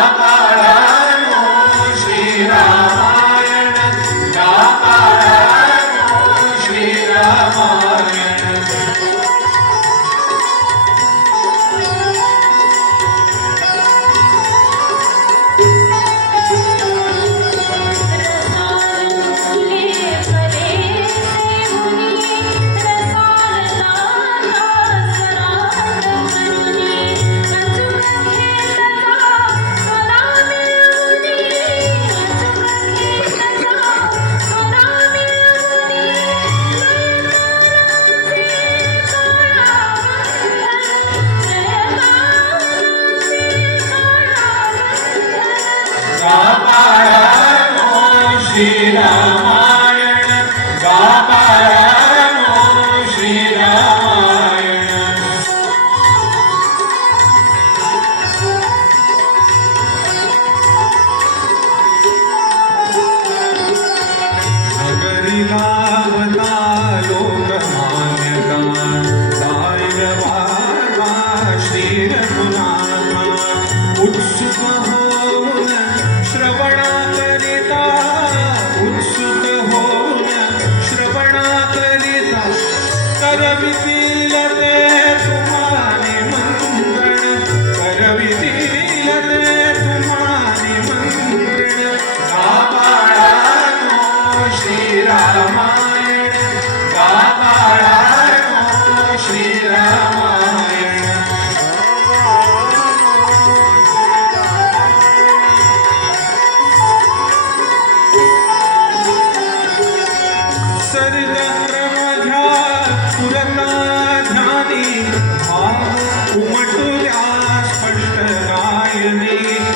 আমার सुरता ध्यानी उमटुल्या स्पष्ट गायने.